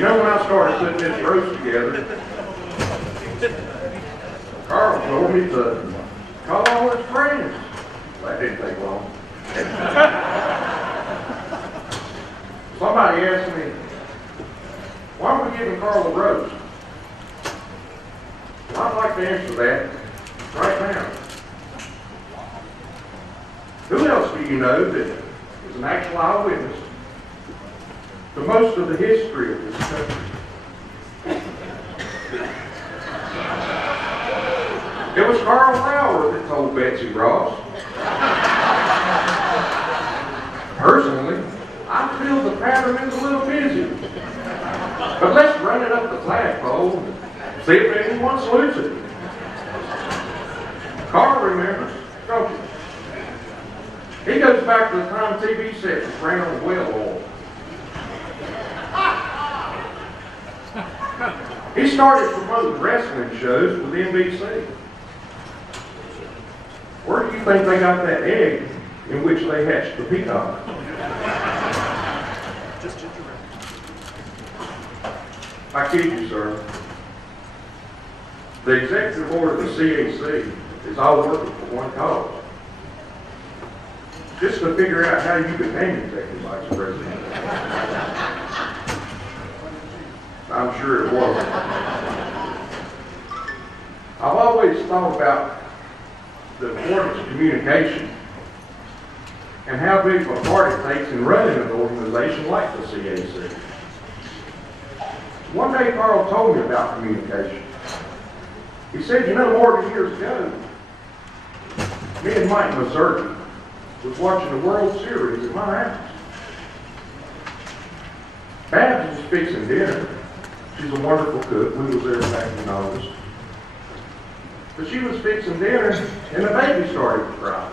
You know, when I started putting this roast together, Carl told me to call all his friends. That didn't take long. Somebody asked me, why are we giving Carl a roast? Well, I'd like to answer that right now. Who else do you know that is an actual eyewitness to most of the history of this country? It was Karl Lauer that told Betsy Ross. Personally, I feel the pattern is a little busy. But let's run it up the flagpole and see if anyone's losing. Karl remembers, don't you? He goes back to the time TV sets ran on whale oil. He started promoting wrestling shows with NBC. Where do you think they got that egg in which they hatched the peacock? I kid you, sir. The executive order of the CAC is all working for one cause. Just to figure out how you became executive vice president. I'm sure it was. I've always thought about the importance of communication and how big of a part it takes in running an organization like the CAC. One day Karl told me about communication. He said, you know, more than years ago, me and Mike Mazurki was watching the World Series at my house. Babs was fixing dinner. She's a wonderful cook. We was there back in August. But she was fixing dinner, and the baby started to cry.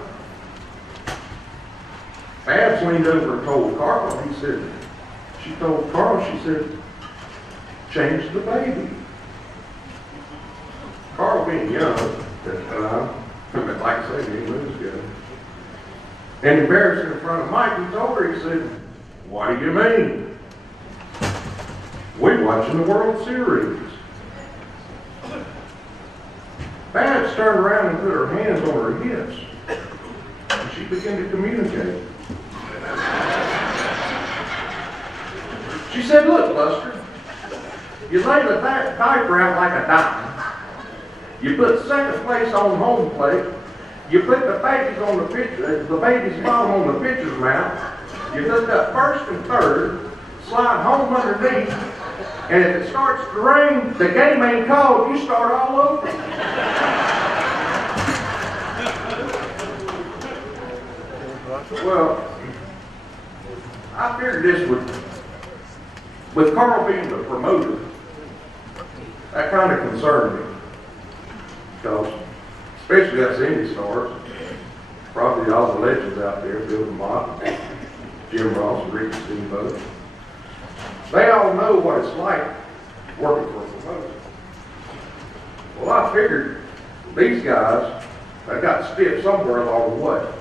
Babs leaned over and told Karl. She told Karl, she said, change the baby. Karl being young, but like I say, he moves good. And embarrassed in front of Mike, he told her, he said, what do you mean? We're watching the World Series. Babs turned around and put her hands on her hips. And she began to communicate. She said, look, Buster, you lay the diaper out like a dime. You put second place on home plate. You put the babies on the baby's mom on the pitcher's mouth. You hook up first and third, slide home underneath, and if it starts to rain, the game ain't called, you start all over. Well, I figured this with Karl being the promoter, that kind of concerned me. Because, especially us indie stars, probably all the legends out there, Bill Mott, Jim Ross, and Ricky Steamboat, they all know what it's like working for a promoter. Well, I figured these guys, they got stiff somewhere along the way.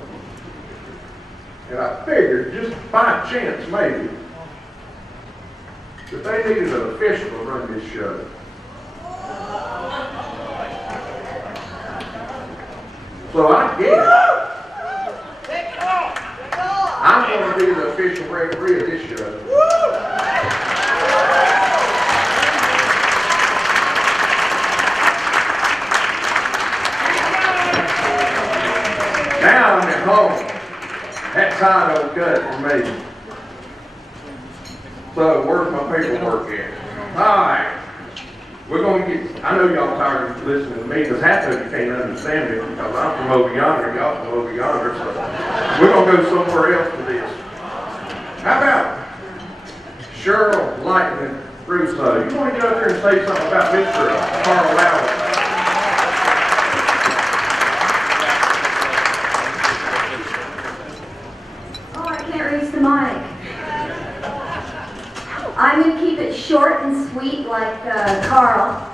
And I figured, just by chance maybe, that they needed an official to run this show. So I guess I'm going to be the official referee of this show. Now I'm at home. That side don't cut for me. So where's my paperwork at? All right. We're going to get, I know y'all tired of listening to me because half of you can't understand me because I'm from over yonder, y'all from over yonder, so we're going to go somewhere else with this. How about Cheryl Lightning Russo? You want to get up here and say something about Mr. Karl Lauer? Oh, I can't reach the mic. I'm going to keep it short and sweet like Karl.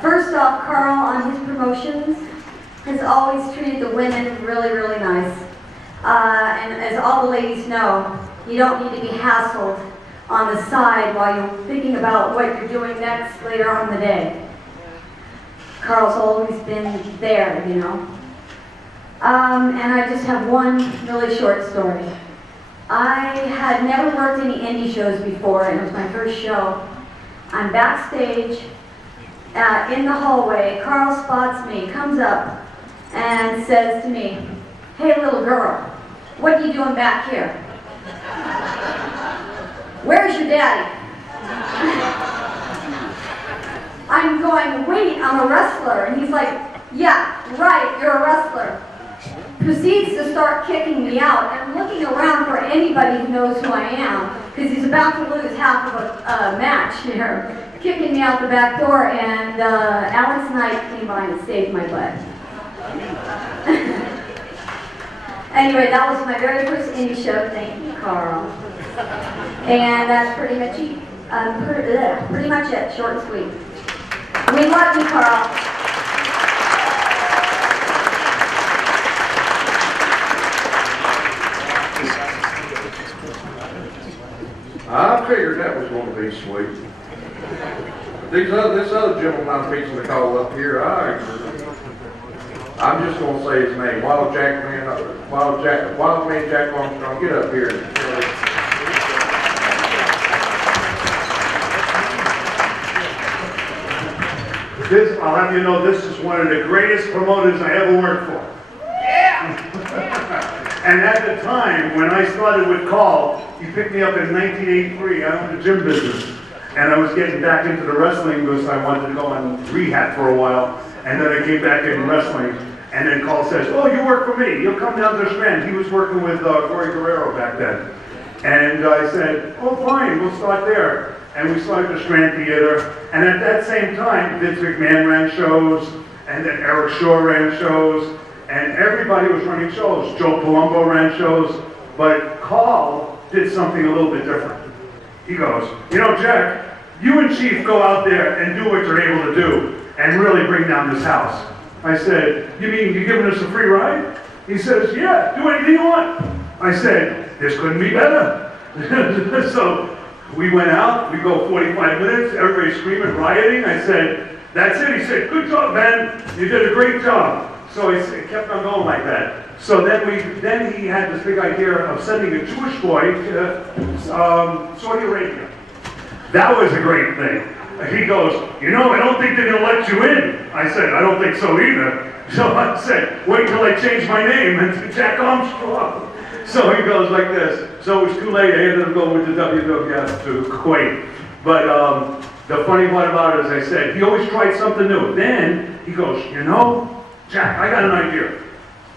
First off, Karl on his promotions has always treated the women really, really nice. And as all the ladies know, you don't need to be hassled on the side while you're thinking about what you're doing next later on in the day. Karl's always been there, you know. And I just have one really short story. I had never worked any indie shows before, and it was my first show. I'm backstage in the hallway. Karl spots me, comes up, and says to me, "Hey, little girl, what are you doing back here? Where's your daddy?" I'm going, "Wait, I'm a wrestler." And he's like, "Yeah, right, you're a wrestler." Proceeds to start kicking me out, and I'm looking around for anybody who knows who I am, because he's about to lose half of a match here, kicking me out the back door, and Alex Knight came by and saved my butt. Anyway, that was my very first indie show. Thank you, Karl. And that's pretty much it. Pretty much it, short and sweet. We love you, Karl. I figured that was going to be sweet. This other gentleman I'm fixing to call up here, I'm just going to say his name. Wild Man Jack Armstrong, get up here. I'll have you know, this is one of the greatest promoters I ever worked for. Yeah! And at the time, when I started with Karl, he picked me up in 1983. I owned a gym business. And I was getting back into the wrestling because I wanted to go on rehab for a while. And then I came back in wrestling. And then Karl says, "Oh, you work for me. You'll come down to the Strand." He was working with Corey Guerrero back then. And I said, "Oh, fine, we'll start there." And we started the Strand Theater. And at that same time, Vince McMahon ran shows. And then Eric Shaw ran shows. And everybody was running shows. Joe Palumbo ran shows. But Karl did something a little bit different. He goes, "You know, Jack, you and Chief go out there and do what you're able to do and really bring down this house." I said, "You mean you're giving us a free ride?" He says, "Yeah, do anything you want." I said, "This couldn't be better." So we went out, we go 45 minutes, everybody's screaming, rioting. I said, "That's it." He said, "Good job, man. You did a great job." So it kept on going like that. So then he had this big idea of sending a Jewish boy to Saudi Arabia. That was a great thing. He goes, "You know, I don't think they're going to let you in." I said, "I don't think so either." So I said, "Wait till I change my name to Jack Armstrong." So he goes like this. So it was too late. I ended up going with the WWF to Kuwait. But the funny part about it is I said, he always tried something new. Then he goes, "You know, Jack, I got an idea.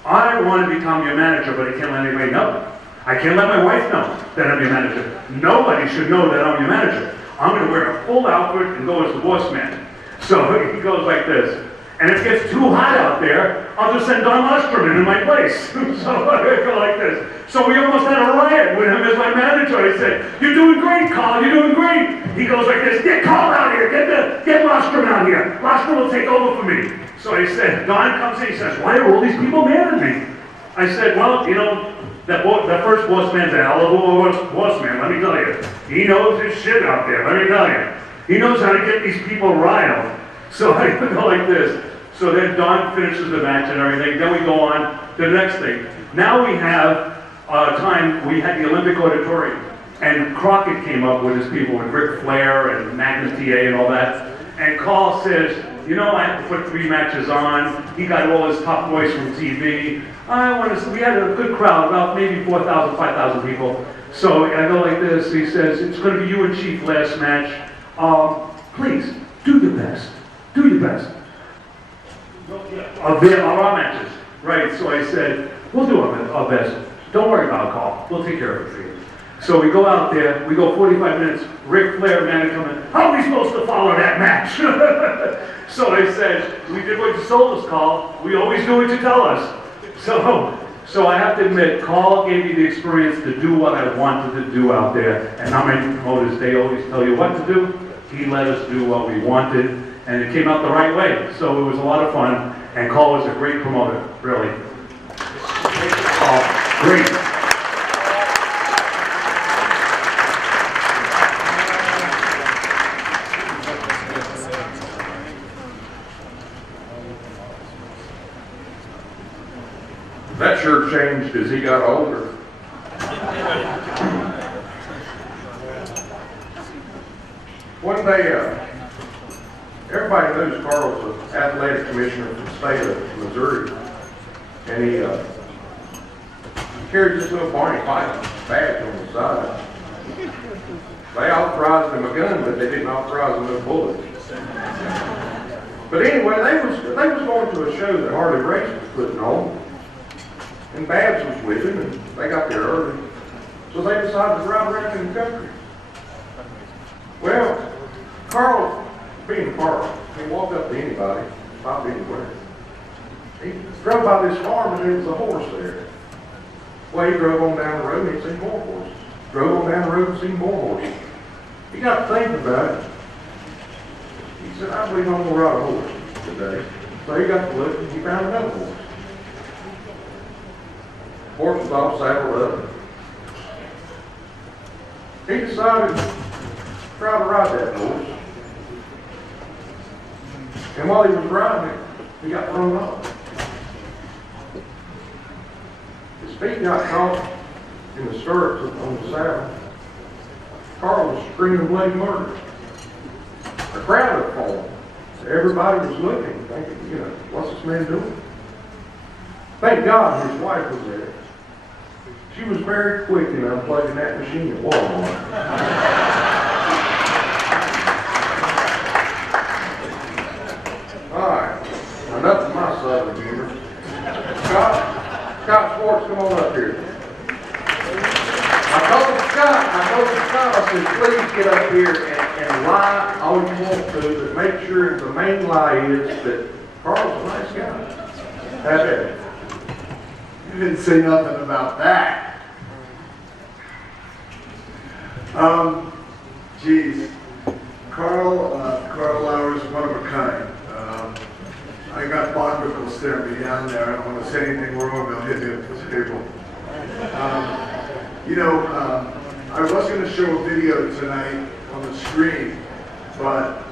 I want to become your manager, but I can't let anybody know. I can't let my wife know that I'm your manager. Nobody should know that I'm your manager. I'm going to wear a full outfit and go as the boss man." So he goes like this. "And if it gets too hot out there, I'll just send Don Osterman in my place." So I go like this. So we almost had a riot with him as my manager. I said, "You're doing great, Karl. You're doing great." He goes like this. "Get Karl out here. Get Osterman out here. Osterman will take over for me." So I said, Don comes in. He says, "Why are all these people mad at me?" I said, "Well, you know, that first boss man's a hell of a boss man, let me tell you. He knows his shit out there, let me tell you. He knows how to get these people riled." So I go like this. So then Don finishes the match and everything. Then we go on to the next thing. Now we have we had the Olympic Auditorium. And Crockett came up with his people, with Ric Flair and Magnus TA and all that. And Karl says, "You know, I have to put 3 matches on." He got all his top boys from TV. We had a good crowd, about maybe 4,000, 5,000 people. So I go like this. He says, "It's going to be you and Chief last match. Please, do your best. Do your best." Of our matches. Right, so I said, "We'll do our best. Don't worry about it, Karl. We'll take care of it for you." So we go out there, we go 45 minutes, Ric Flair, man, come in. "How are we supposed to follow that match?" So I said, "We did what you told us, Karl. We always do what you tell us." So I have to admit, Karl gave me the experience to do what I wanted to do out there. And how many promoters, they always tell you what to do. He let us do what we wanted, and it came out the right way. So it was a lot of fun, and Karl was a great promoter, really. Great. changed as he got older. One day, everybody knows Carl's an athletic commissioner from the state of Missouri, and he carries this little Barney Fife badge on the side. They authorized him a gun, but they didn't authorize him a bullet. But anyway, they was going to a show that Harley Race was putting on, and Babs was with him, and they got there early, so they decided to ride around in the country. Well, Carl, being Carl, he walked up to anybody, stop anywhere. He drove by this farm and there was a horse there. Well, he drove on down the road and he seen more horses. Drove on down the road and seen more horses. He got to thinking about it. He said, I believe I'm going to ride a horse today. So he got to look and he found another horse. Horse was all saddled up. He decided to try to ride that horse. And while he was riding it, he got thrown off. His feet got caught in the stirrups on the saddle. Carl was screaming bloody murder. A crowd had formed. Everybody was looking, thinking, what's this man doing? Thank God his wife was there. She was very quick in unplugging that machine at Walmart. All right, enough of my southern humor. Scott Schwarz, come on up here. I told Scott, I said, please get up here and lie all you want to, but make sure the main lie is that Carl's a nice guy. Have it. You didn't say nothing about that. Geez. Karl Lauer is one of a kind. I got Bondrickle staring me down there. I don't want to say anything wrong, they'll hit me at the table. I was going to show a video tonight on the screen, but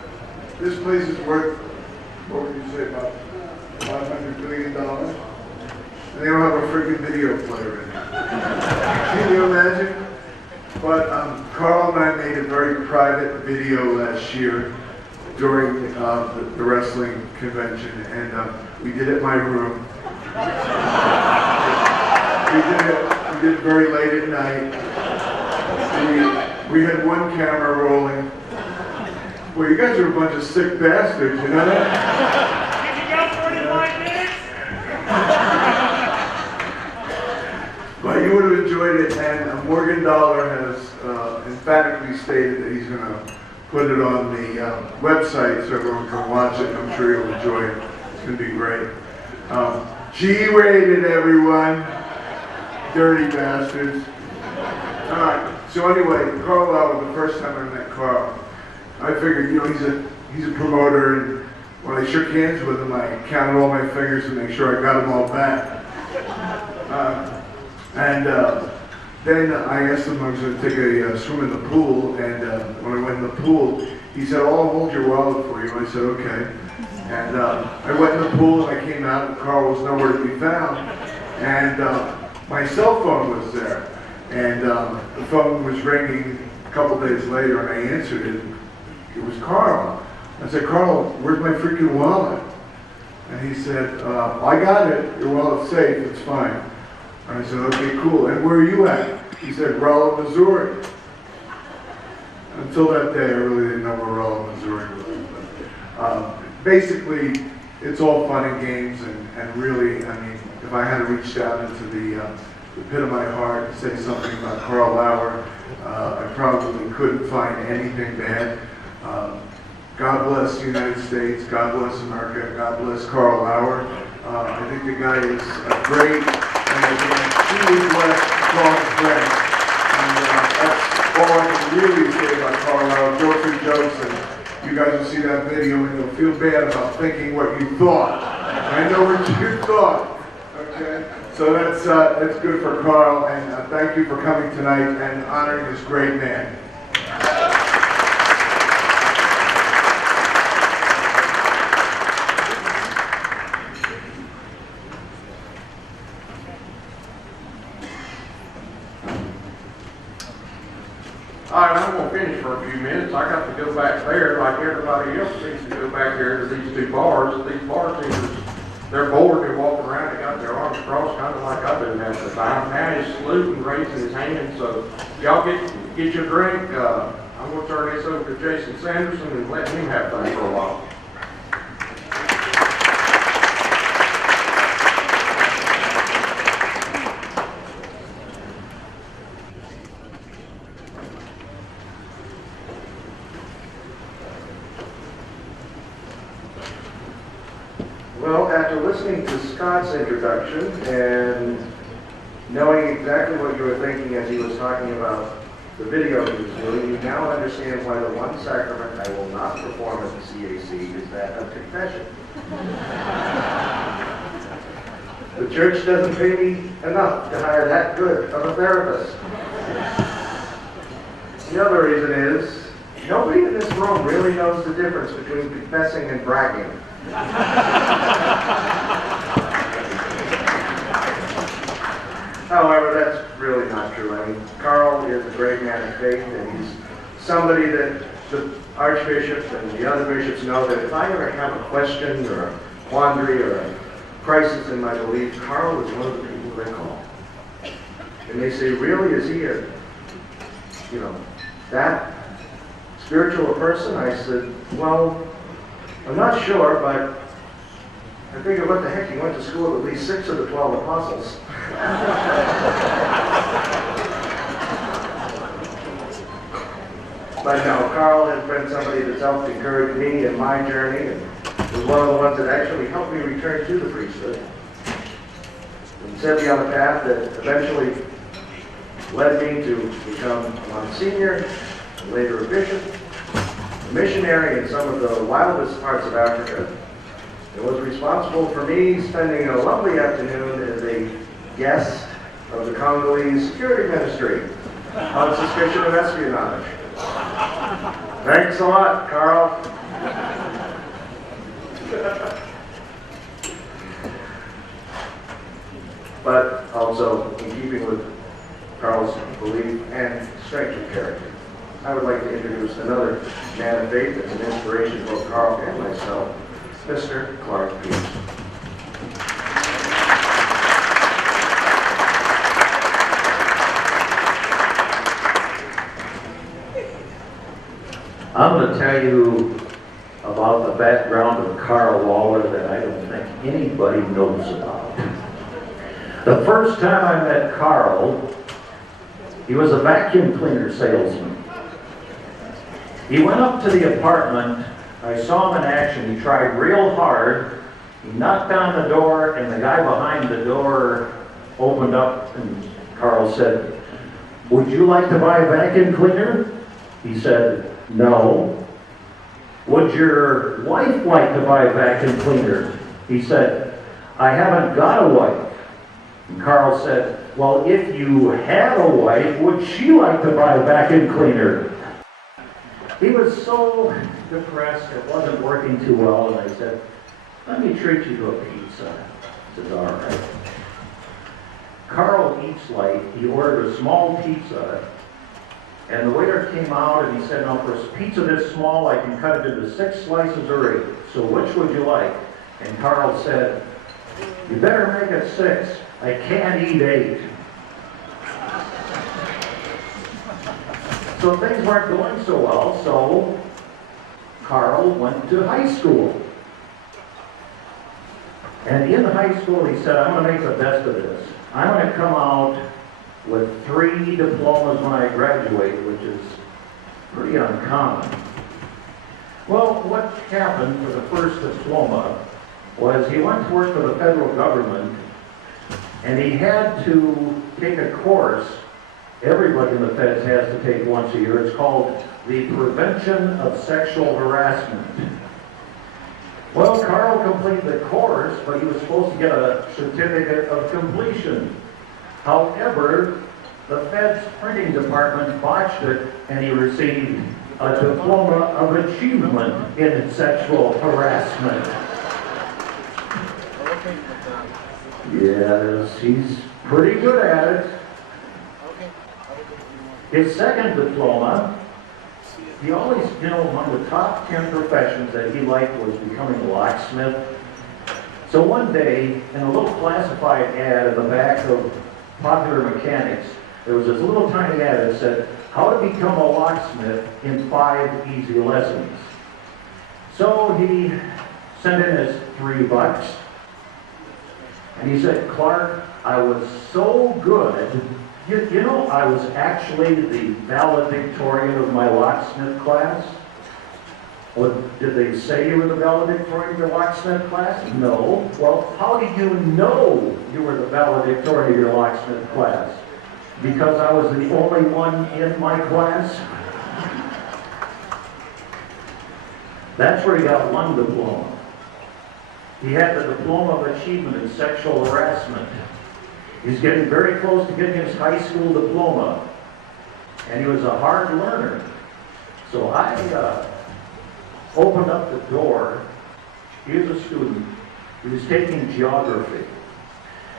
this place is worth, what would you say, about $500 billion? And they don't have a freaking video player in it. Can you imagine? But Karl and I made a very private video last year during the wrestling convention, and we did it in my room. We did it very late at night. We had one camera rolling. Well, you guys are a bunch of sick bastards, you know that? Did you go 45 minutes? But you would have enjoyed it, and Morgan Dollar has emphatically stated that he's going to put it on the website so everyone can watch it. I'm sure you'll enjoy it. It's going to be great. G-rated, everyone. Dirty bastards. All right. So anyway, Karl Lauer, the first time I met Karl, I figured, he's a promoter, and when I shook hands with him, I counted all my fingers to make sure I got them all back. Then I asked him if I was going to take a swim in the pool, and when I went in the pool, he said, "Oh, I'll hold your wallet for you." I said, "Okay." And I went in the pool, and I came out, and Karl was nowhere to be found. And my cell phone was there, and the phone was ringing a couple days later, and I answered it. It was Karl. I said, "Karl, where's my freaking wallet?" And he said, "I got it. Your wallet's safe. It's fine." And I said, "Okay, cool. And where are you at?" He said, "Rolla, Missouri." Until that day, I really didn't know where Rolla, Missouri was. But, basically, it's all fun and games, and really, I mean, if I had reached out into the pit of my heart and say something about Karl Lauer, I probably couldn't find anything bad. God bless the United States, God bless America, God bless Karl Lauer. I think the guy is great, and I can truly bless Karl's friend. And that's all I can really say about Karl Lauer. Jokes are jokes, and you guys will see that video and you'll feel bad about thinking what you thought. I know what you thought, okay? So that's good for Karl, and thank you for coming tonight and honoring this great man. All right, I'm gonna finish for a few minutes. I got to go back there like everybody else needs to go back here to these two bars. These bartenders, they're bored, they're walking around, they got their arms crossed, kind of like I do half the time. Now he's saluting, raising his hand, so y'all get your drink. I'm gonna turn this over to Jason Sanderson and let him have fun for a while. Well, after listening to Scott's introduction and knowing exactly what you were thinking as he was talking about the video he was doing, you now understand why the one sacrament I will not perform at the CAC is that of confession. The church doesn't pay me enough to hire that good of a therapist. The other reason is, nobody in this room really knows the difference between confessing and bragging. However, that's really not true. I mean, Karl is a great man of faith, and he's somebody that the Archbishop and the other bishops know that if I ever have a question or a quandary or a crisis in my belief, Karl is one of the people they call. And they say, really, is he a, that spiritual a person? I said, well, I'm not sure, but I figured what the heck, he went to school with at least 6 of the 12 apostles. But no, Karl has been somebody that's helped encourage me in my journey, and was one of the ones that actually helped me return to the priesthood. And set me on a path that eventually led me to become a Monsignor, and later a bishop, a missionary in some of the wildest parts of Africa. It was responsible for me spending a lovely afternoon as a guest of the Congolese security ministry on suspicion of espionage. Thanks a lot, Karl. But also, in keeping with Karl's belief and strength of character, I would like to introduce another man of faith that's an inspiration for both Karl and myself, Mr. Clark Pierce. I'm going to tell you about the background of Karl Lauer that I don't think anybody knows about. The first time I met Karl, he was a vacuum cleaner salesman. He went up to the apartment. I saw him in action. He tried real hard. He knocked on the door, and the guy behind the door opened up, and Karl said, "Would you like to buy a vacuum cleaner?" He said, "No." "Would your wife like to buy a vacuum cleaner?" He said, "I haven't got a wife." And Karl said, "Well, if you had a wife, would she like to buy a vacuum cleaner?" He was so depressed, it wasn't working too well, and I said, "Let me treat you to a pizza." He says, "All right." Karl eats light. He ordered a small pizza, and the waiter came out and he said, "Now for a pizza this small, I can cut it into 6 slices or 8. So which would you like?" And Karl said, "You better make it 6. I can't eat 8. So things weren't going so well, so Karl went to high school. And in high school he said, "I'm going to make the best of this. I'm going to come out with 3 diplomas when I graduate," which is pretty uncommon. Well, what happened for the first diploma was he went to work for the federal government, and he had to take a course everybody in the feds has to take once a year. It's called the Prevention of Sexual Harassment. Well, Karl completed the course, but he was supposed to get a certificate of completion. However, the Fed's printing department botched it, and he received a diploma of achievement in sexual harassment. Yes, he's pretty good at it. His second diploma, he always, among the top 10 professions that he liked was becoming a locksmith. So one day, in a little classified ad in the back of Popular Mechanics, there was this little tiny ad that said, how to become a locksmith in 5 easy lessons. So he sent in his $3. And he said, Clark, I was so good. I was actually the valedictorian of my locksmith class. Well, did they say you were the valedictorian of your locksmith class? No. Well, how did you know you were the valedictorian of your locksmith class? Because I was the only one in my class? That's where he got one diploma. He had the Diploma of Achievement in Sexual Harassment. He's getting very close to getting his high school diploma. And he was a hard learner. So I opened up the door. He was a student. He was taking geography.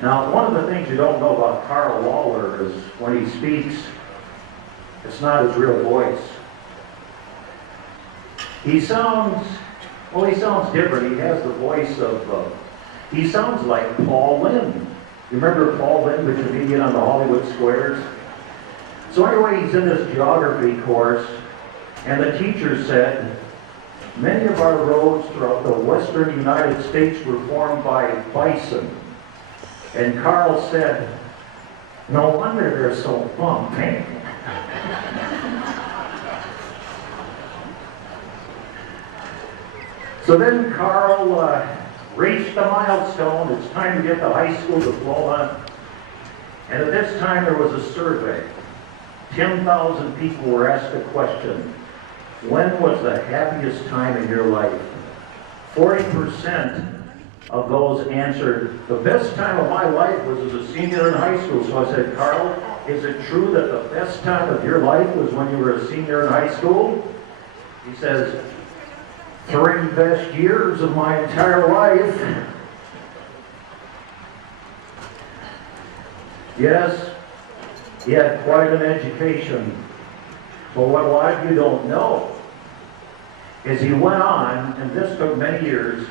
Now, one of the things you don't know about Karl Lauer is when he speaks, it's not his real voice. He sounds different. He has the voice of, he sounds like Paul Lynde. You remember Paul Lynde, the comedian on the Hollywood Squares? So anyway, he's in this geography course, and the teacher said, many of our roads throughout the western United States were formed by bison. And Karl said, no wonder they're so bumpy. So then Karl reached the milestone. It's time to get the high school diploma. And at this time there was a survey. 10,000 people were asked the question, when was the happiest time in your life? 40% of those answered, the best time of my life was as a senior in high school. So I said, Karl, is it true that the best time of your life was when you were a senior in high school? He says, 3 best years of my entire life. Yes, he had quite an education. But what a lot of you don't know is he went on, and this took many years,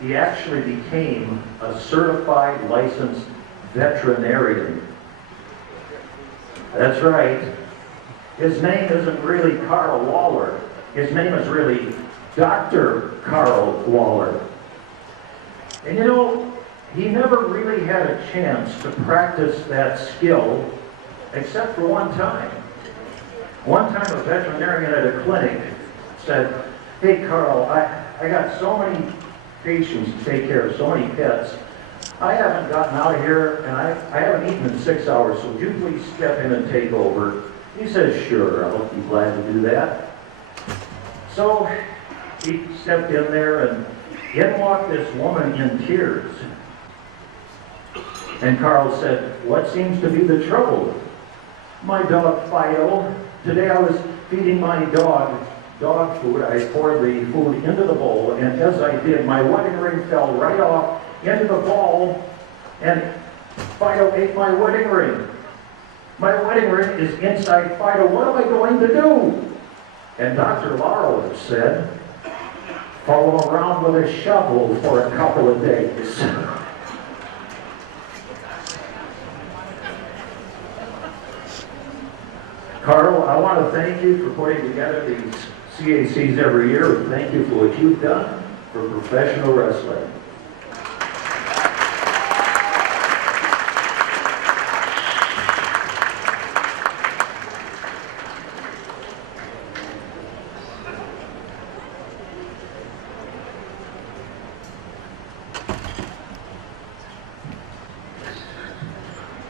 he actually became a certified licensed veterinarian. That's right. His name isn't really Karl Lauer. His name is really Dr. Karl Lauer. And he never really had a chance to practice that skill except for one time. One time a veterinarian at a clinic said, hey Karl, I got so many patients to take care of, so many pets. I haven't gotten out of here and I haven't eaten in 6 hours, so would you please step in and take over? He says, sure, I'll be glad to do that. So he stepped in there and in walked this woman in tears. And Karl said, what seems to be the trouble? My dog Fido. Today I was feeding my dog food. I poured the food into the bowl, and as I did, my wedding ring fell right off into the bowl, and Fido ate my wedding ring. My wedding ring is inside Fido. What am I going to do? And Dr. Lauer said, follow him around with a shovel for a couple of days. Karl, I want to thank you for putting together these CACs every year, and thank you for what you've done for professional wrestling.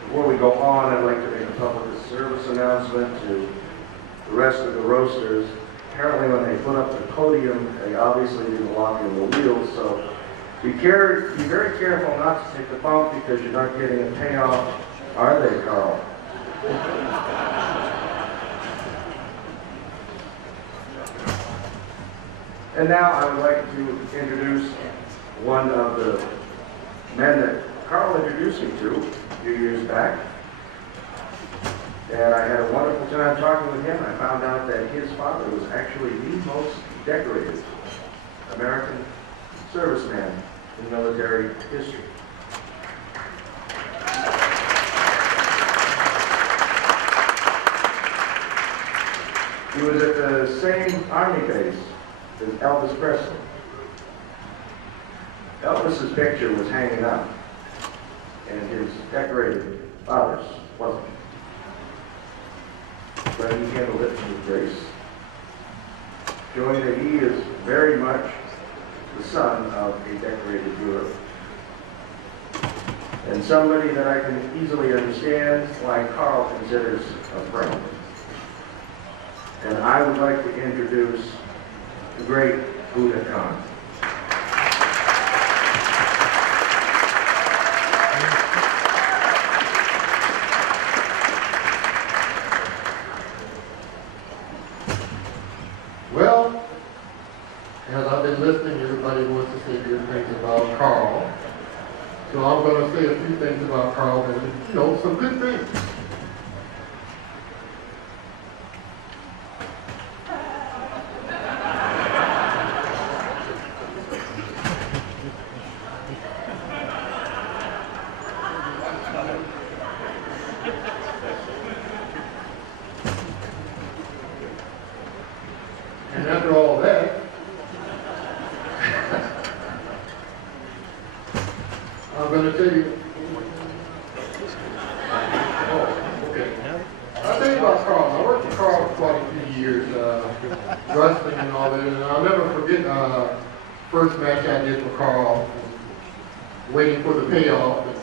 Before we go on, I'd like to make a public service announcement to the rest of the roasters. Apparently when they put up the podium, they obviously didn't lock in the wheels, so be very careful not to take the bump because you're not getting a payoff, are they, Karl? And now I would like to introduce one of the men that Karl introduced me to a few years back. And I had a wonderful time talking with him. I found out that his father was actually the most decorated American serviceman in military history. He was at the same army base as Elvis Presley. Elvis's picture was hanging up, and his decorated father's wasn't. But he handled it with grace, showing that he is very much the son of a decorated hero. And somebody that I can easily understand why Karl considers a friend. And I would like to introduce the great Buddha Khan. Well, as I've been listening, everybody wants to say good things about Karl. So I'm going to say a few things about Karl, and some good things. And after all that, I'm going to tell you. Oh, okay. I'll tell you about Karl. I worked with Karl for quite a few years, wrestling and all that. And I'll never forget first match I did for Karl, waiting for the payoff. And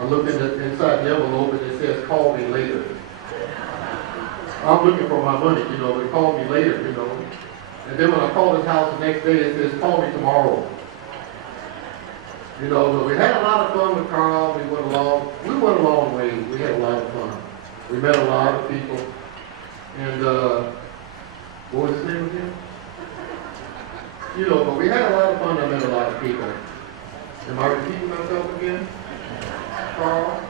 I looked inside the envelope and it says, "Call me later." I'm looking for my money, but call me later, And then when I called his house the next day, it says, "Call me tomorrow." But we had a lot of fun with Karl. We went a long way. We had a lot of fun. We met a lot of people. And, what was his name again? But we had a lot of fun. I met a lot of people. Am I repeating myself again? Karl?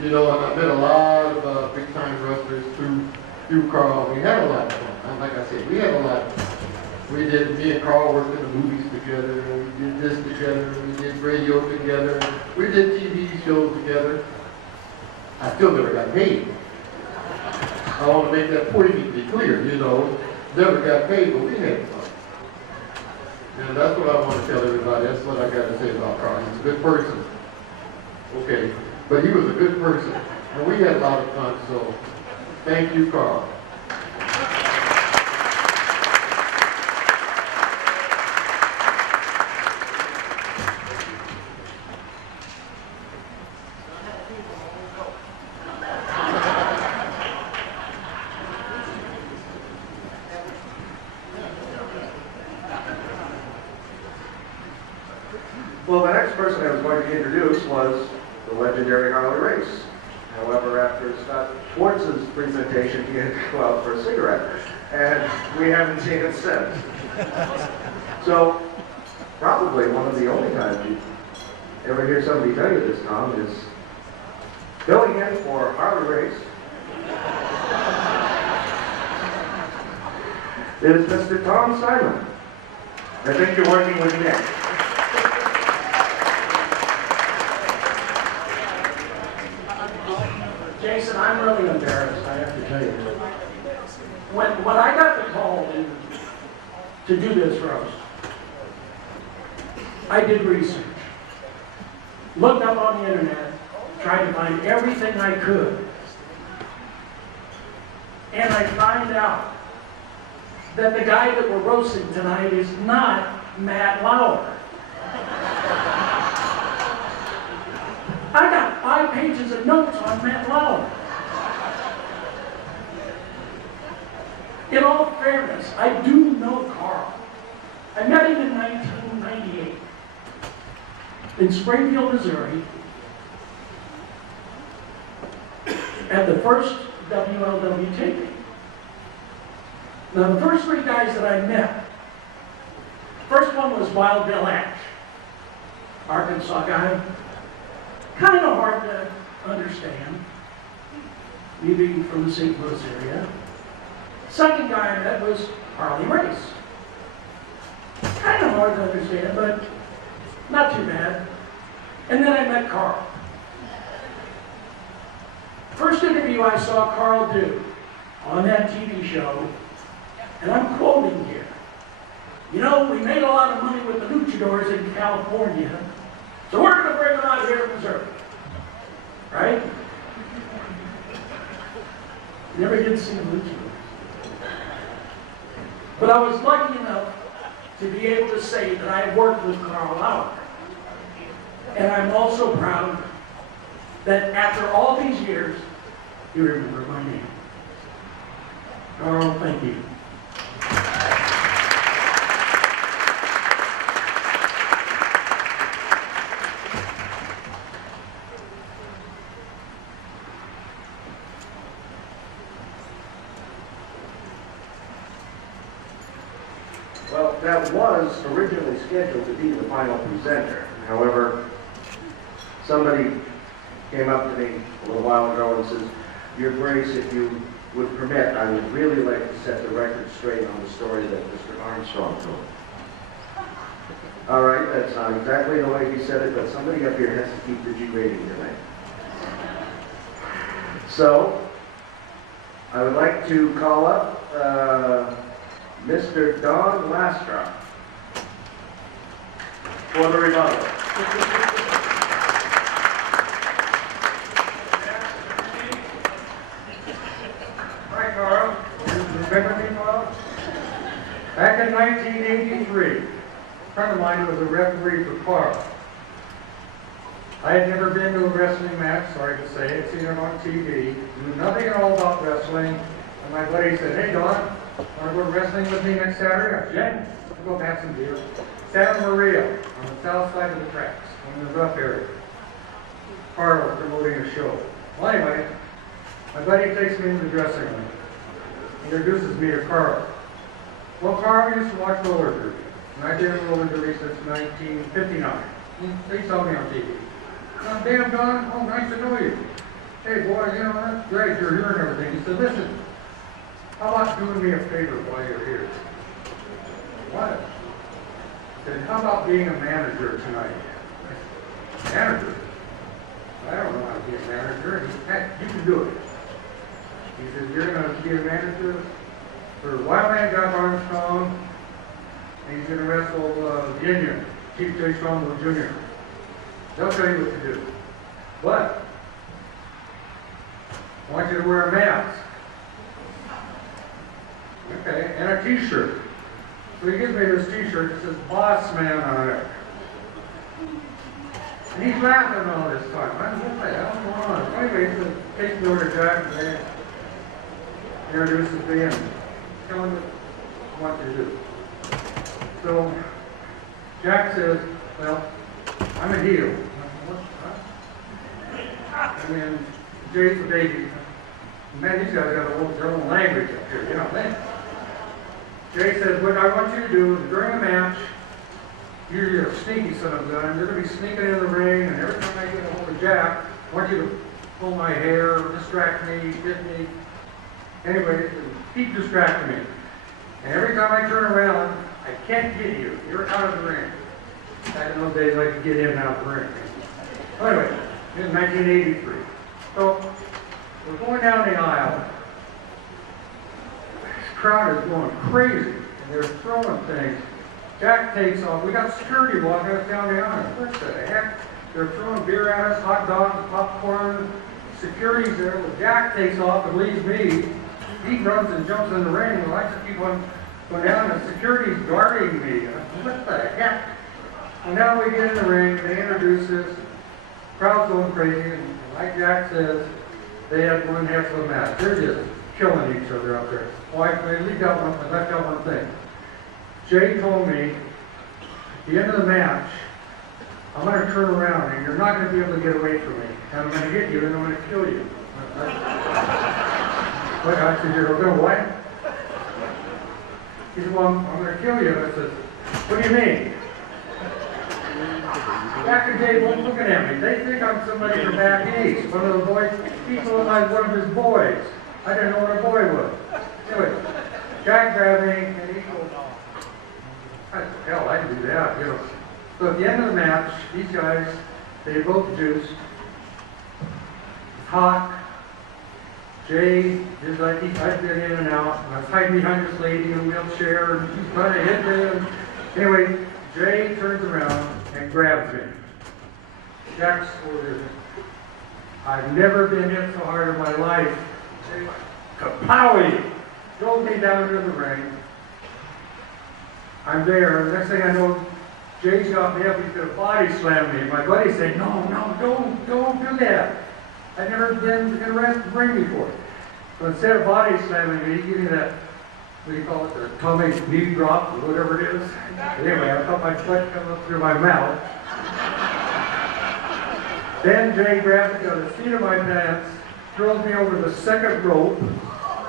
And I met a lot of big-time wrestlers through Karl. We had a lot of fun. Like I said, we had a lot of fun. Me and Karl worked in the movies together, and we did this together, and we did radio together, and we did TV shows together. I still never got paid. I want to make that point be clear, never got paid, but we had fun. And that's what I want to tell everybody. That's what I got to say about Karl. He's a good person. Okay. But he was a good person, and we had a lot of fun, so thank you, Karl. Well, the next person I was going to introduce was the legendary Harley Race. However, after Scott Schwartz's presentation, he had to go out for a cigarette, and we haven't seen it since. So, probably one of the only times you ever hear somebody tell you this, Tom, is filling in for Harley Race is Mr. Tom Simon. I think you're working with Nick. Jason, I'm really embarrassed, I have to tell you. When I got the call to do this roast, I did research. Looked up on the internet, tried to find everything I could. And I find out that the guy that we're roasting tonight is not Matt Lauer. I got 5 pages of notes on Matt Lauer. In all fairness, I do know Karl. I met him in 1998 in Springfield, Missouri, at the first WLW taping. Now, the first 3 guys that I met, first one was Wild Bill Ash, Arkansas guy, kind of hard to understand. maybe from the St. Louis area. Second guy I met was Harley Race. Kind of hard to understand, but not too bad. And then I met Carl. First interview I saw Carl do on that TV show, and I'm quoting here. You know, we made a lot of money with the luchadors in California, so we're going to bring them out here to Missouri. Right? Never did see the luchadors. But I was lucky enough to be able to say that I worked with Karl Lauer. And I'm also proud that after all these years, you remember my name. Karl, thank you. Well, that was originally scheduled to be the final presenter. However, somebody came up to me a little while ago and says, Your Grace, if you would permit, I would really like to set the record straight on the story that Mr. Armstrong told. All right, that's not exactly the way he said it, but somebody up here has to keep the G rating tonight. So, I would like to call up Mr. Don Lastra for the rebuttal. Hi, Carl. Remember me, Carl? Back in 1983, a friend of mine was a referee for Carl. I had never been to a wrestling match, sorry to say, I'd seen it on TV, knew nothing at all about wrestling, and my buddy said, Hey, Don, want to go wrestling with me next Saturday? I said, Yeah, we'll go have some beer. Santa Maria, on the south side of the tracks, in the rough area. Carl was promoting a show. Well, anyway, my buddy takes me into the dressing room, introduces me to Carl. Well, Carl used to watch roller derby, and I've been in roller derby since 1959. They saw me on TV. Oh, damn, Don, oh, nice to know you. Hey, boy, you know, that's great, you're here and everything. He said, listen, how about doing me a favor while you're here? What? He said, how about being a manager tonight? Manager? I don't know how to be a manager. He said, you can do it. He said, you're going to be a manager for Wildman Jack Armstrong, and he's going to wrestle the Indian, Chief J. Strongbow Jr. They'll tell you what to do. But I want you to wear a mask. Okay, and a t-shirt. So he gives me this t-shirt that says Boss Man on it. And he's laughing all this time. I said, what the hell's going on? Anyway, he says, takes me over to Jack and they introduces me and tells me what to do. So Jack says, well, I'm a heel. And then Jay's the baby. Man, these guys got their own language up here, you know what I mean? Jay says, what I want you to do is during a match, you're a sneaky son of a gun. You're going to be sneaking in the ring, and every time I get a hold of Jack, I want you to pull my hair, distract me, hit me. Anyway, keep distracting me. And every time I turn around, I can't get you. You're out of the ring. Back in those days, I could get in and out of the ring. Anyway, in 1983. So, we're going down the aisle. This crowd is going crazy, and they're throwing things. Jack takes off. We got security walking us down the aisle. What the heck? They're throwing beer at us, hot dogs, popcorn. Security's there. Well, Jack takes off and leaves me. He runs and jumps in the ring. Well, I just keep on going down, and security's guarding me. What the heck? And now we get in the ring. They introduce us. Crowd's going crazy, and like Jack says, they have one half of a match. They're just killing each other up there. Oh, I left out one thing. Jay told me, at the end of the match, I'm going to turn around, and you're not going to be able to get away from me. And I'm going to get you, and I'm going to kill you. What? I said, you're going to what? He said, well, I'm going to kill you. I said, what do you mean? Jack and Dave won't looking at me. They think I'm somebody from back east. One of the boys, he's like one of his boys. I didn't know what a boy was. Anyway, Jack grabbed me and he goes, I said, hell, I can do that, you know. So at the end of the match, these guys, they both juiced. Hawk, Jay, just like I've been in and out. I was hiding behind this lady in a wheelchair and she's trying to hit me. And anyway, Jay turns around and grabs me. Jack's over there. I've never been hit so hard in my life. Kapowie! Drove me down to the ring. I'm there. Next thing I know, Jay's got me up. He's going to body slam me. My buddy's saying, no, don't do that. I've never been in a ring before. So instead of body slamming me, he gave me that, what do you call it, the atomic knee drop or whatever it is. Anyway, I felt my foot come up through my mouth. Then Jay grabs me on the seat of my pants, throws me over the second rope.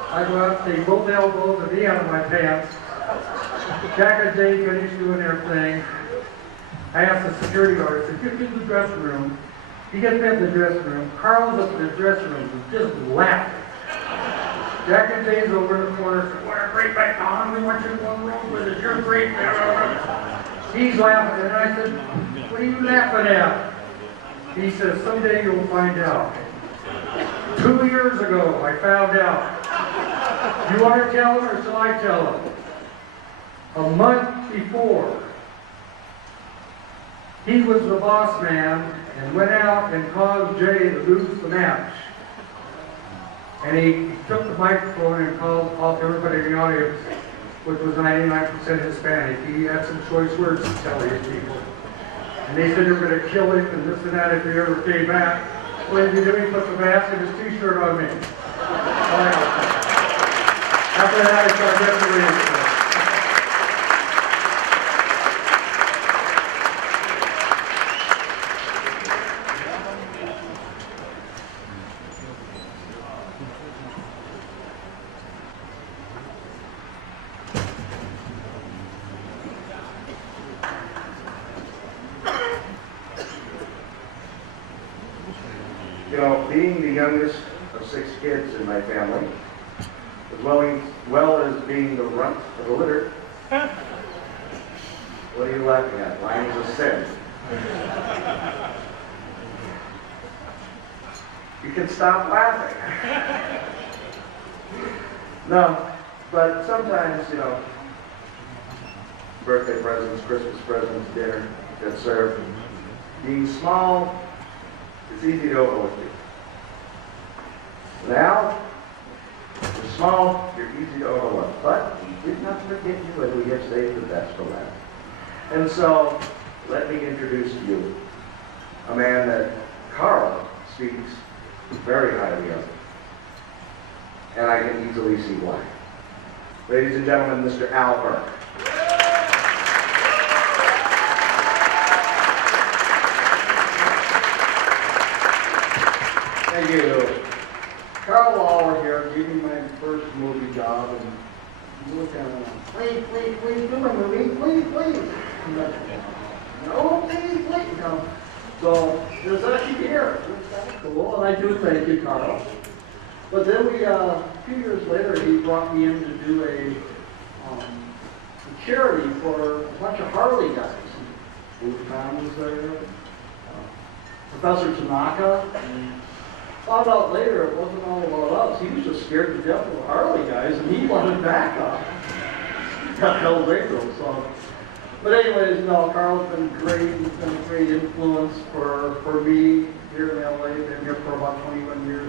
I go out, take both elbows and knee out of my pants. Jack and Jay finished doing their thing. I asked the security guard, I said, get to the dressing room. He gets me up in the dressing room. Carl's up in the dressing room and just laughing. Jack and Jay's over in the corner, said, what a great back on, we want you to go on the road with us, you're great. He's laughing, and I said, what are you laughing at? He says, someday you'll find out. 2 years ago, I found out. You want to tell him or shall I tell him? A month before, he was the boss man and went out and caused Jay to lose the match. And he took the microphone and called everybody in the audience, which was 99% Hispanic. He had some choice words to tell these people. And they said they were going to kill him and this and that if he ever came back. What did he do? He put the mask and his t-shirt on me. After that, I started getting ready. You know, being the youngest of 6 kids in my family, as well as being the runt of the litter, what are you laughing at? Lying is a sin. You can stop laughing. No, but sometimes, you know, birthday presents, Christmas presents, dinner get served. Being small, it's easy to overlook you. Now, you're small, you're easy to overlook. But we did not forget you, and we have saved the best for last. And so, let me introduce to you a man that Karl speaks very highly of. And I can easily see why. Ladies and gentlemen, Mr. Al Burke. Thank you. Karl Lauer here, gave me my first movie job, and you look at me, please, do a movie, please. No, please. No. So, there's actually here. That's cool, and I do thank you, Karl. But then a few years later, he brought me in to do a charity for a bunch of Harley guys. Luke Tom was there, Professor Tanaka, and found out later it wasn't all about us. He was just scared to death of the Harley guys, and he wanted backup. Got held April, so. But anyways, no, Karl's been great. He's been a great influence for me here in LA. Been here for about 21 years.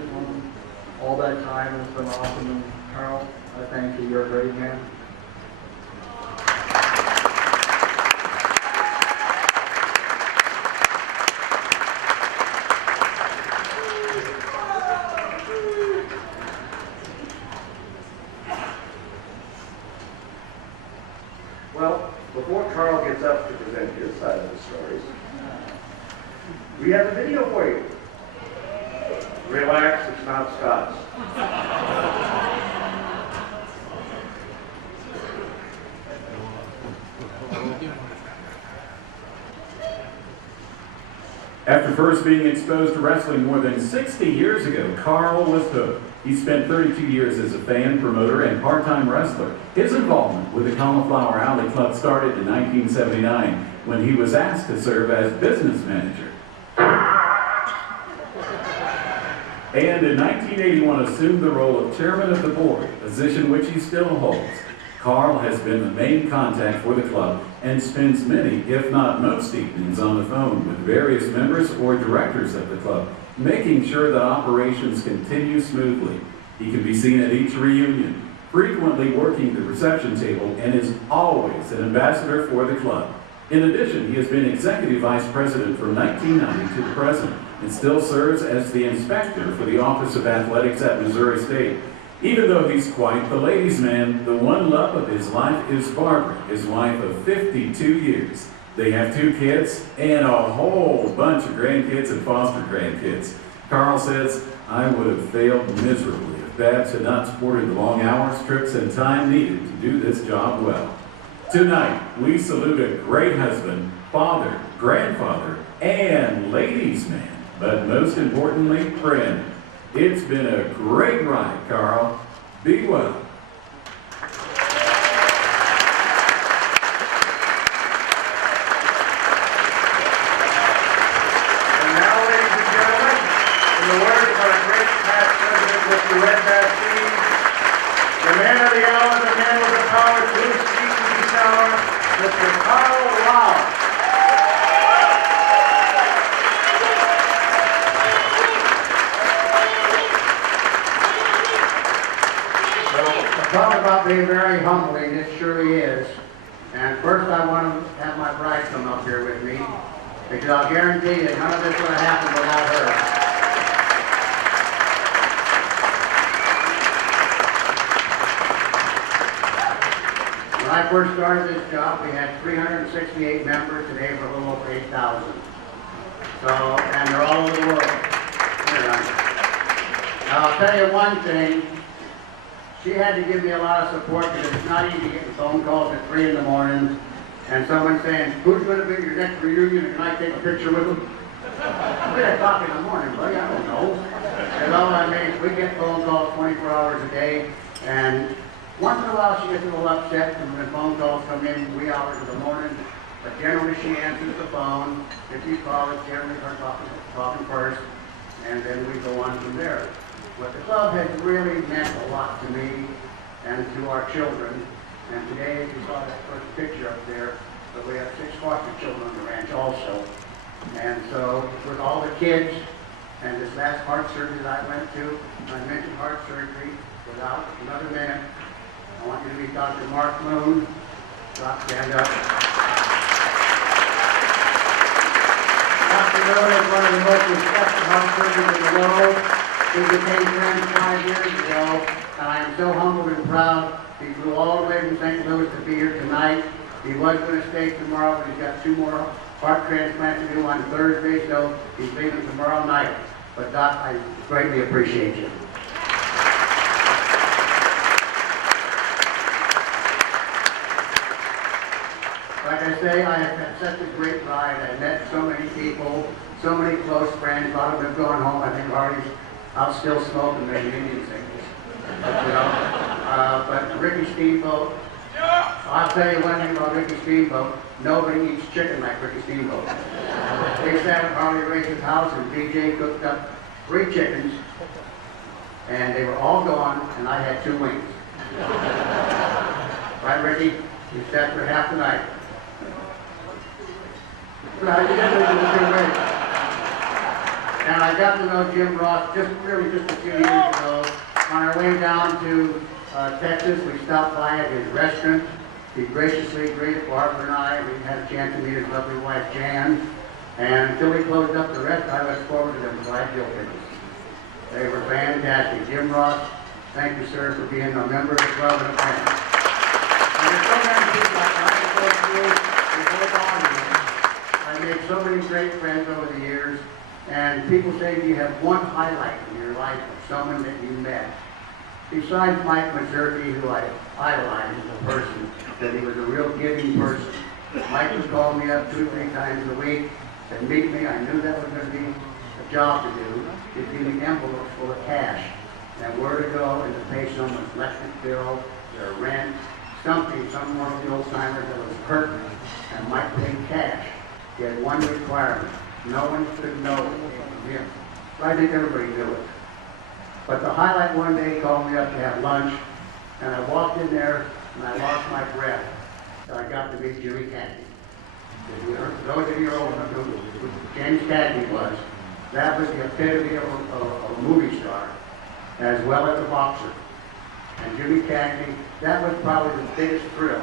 All that time has been awesome. And Karl, I thank you. You're a great man. Well, before Karl gets up to present his side of the stories, we have a video for you. Relax, it's not Scott's. After first being exposed to wrestling more than 60 years ago, Karl was hooked. He spent 32 years as a fan, promoter, and part-time wrestler. His involvement with the Cauliflower Alley Club started in 1979 when he was asked to serve as business manager. And in 1981 assumed the role of chairman of the board, a position which he still holds. Karl has been the main contact for the club and spends many, if not most evenings on the phone with various members or directors of the club, making sure that operations continue smoothly. He can be seen at each reunion, frequently working the reception table, and is always an ambassador for the club. In addition, he has been executive vice president from 1990 to the present, and still serves as the inspector for the Office of Athletics at Missouri State. Even though he's quite the ladies' man, the one love of his life is Barbara, his wife of 52 years. They have 2 kids and a whole bunch of grandkids and foster grandkids. Karl says, "I would have failed miserably if Babs had not supported the long hours, trips, and time needed to do this job well." Tonight, we salute a great husband, father, grandfather, and ladies' man, but most importantly, friend. It's been a great ride, Karl. Be well. And now, ladies and gentlemen, in the words of our great past president, Mr. Red Bastine, the man of the hour, the man with the power to speak to this hour, Mr. Karl Lauer. Talk about being very humbling, it surely is. And first I want to have my bride come up here with me, because I'll guarantee you none of this would have happened without her. When I first started this job, we had 368 members. Today we're a little over 8,000. So, and they're all over the world. Now, I'll tell you one thing. She had to give me a lot of support because it's not easy getting phone calls at 3 in the morning and someone saying, "Who's going to be at your next reunion and can I take a picture with them?" 3 o'clock in the morning, buddy, I don't know. You know, I mean, we get phone calls 24 hours a day, and once in a while she gets a little upset when phone calls come in wee hours of the morning, but generally she answers the phone. If you call, it's generally her talking first, and then we go on from there. But the club has really meant a lot to me and to our children. And today, you saw that first picture up there, but we have 6 foster children on the ranch also. And so, with all the kids, and this last heart surgery that I went to, I mentioned heart surgery without another minute. I want you to meet Dr. Mark Moon. Doc, stand up. Dr. Moon is one of the most respected heart surgeons in the world. We became friends 5 years ago, and I am so humbled and proud. He flew all the way from St. Louis to be here tonight. He was going to stay tomorrow, but he's got 2 more heart transplants to do on Thursday, so he's leaving tomorrow night. But Doc, I greatly appreciate you. Like I say, I have had such a great ride. I met so many people, so many close friends. A lot of them have gone home. I think Hardy's out still smoking, maybe Indian singles. You know? But Ricky Steamboat, I'll tell you one thing about Ricky Steamboat. Nobody eats chicken like Ricky Steamboat. We sat at Harley Race's house and DJ cooked up 3 chickens, and they were all gone, and I had 2 wings. Right, Ricky? You sat for half the night. And I got to know Jim Ross just a few years ago. On our way down to Texas, we stopped by at his restaurant. He graciously greeted Barbara and I. We had a chance to meet his lovely wife, Jan. And until we closed up the rest, I looked forward to them live Jill pickles. They were fantastic. Jim Ross, thank you, sir, for being a member of the club and a friend. And there's so many people I could go through this whole audience. I made so many great friends over the years. And people say, do you have one highlight in your life of someone that you met? Besides Mike Mazurki, who I idolized as a person, that he was a real giving person. Mike would call me up 2 or 3 times a week, to meet me. I knew that was going to be a job to do. He'd give me envelopes full of cash and where to go and to pay someone's electric bill, their rent, something, some one of the old timers that was hurting and might pay cash. He had one requirement. No one should know it came from him. I think everybody knew it. But the highlight one day, he called me up to have lunch, and I walked in there, and I lost my breath. So I got to meet Jimmy Cagney. Those of you who know who James Cagney was, that was the epitome of a movie star, as well as a boxer. And Jimmy Cagney, that was probably the biggest thrill,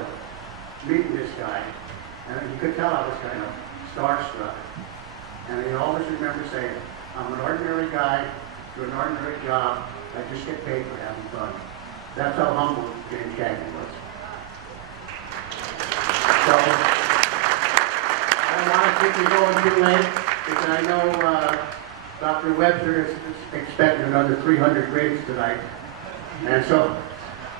meeting this guy. And you could tell I was kind of starstruck. And I always remember saying, I'm an ordinary guy, do an ordinary job, I just get paid for having fun. That's how humble James Cagney was. So, I don't want to keep you going too late, because I know Dr. Webster is expecting another 300 greats tonight. And so,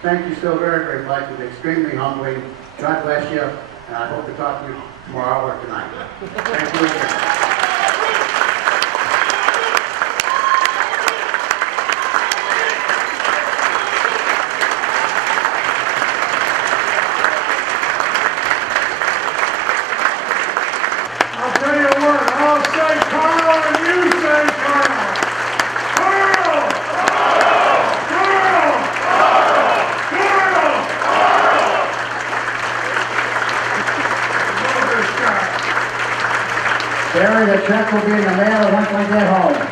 thank you so very, very much. It's extremely humbling. God bless you, and I hope to talk to you tomorrow or tonight. Thank you again. I'll tell you what, I'll say Carl and you say Carl. Carl! Carl! Carl! Barry, the check will be in the mail once I get home.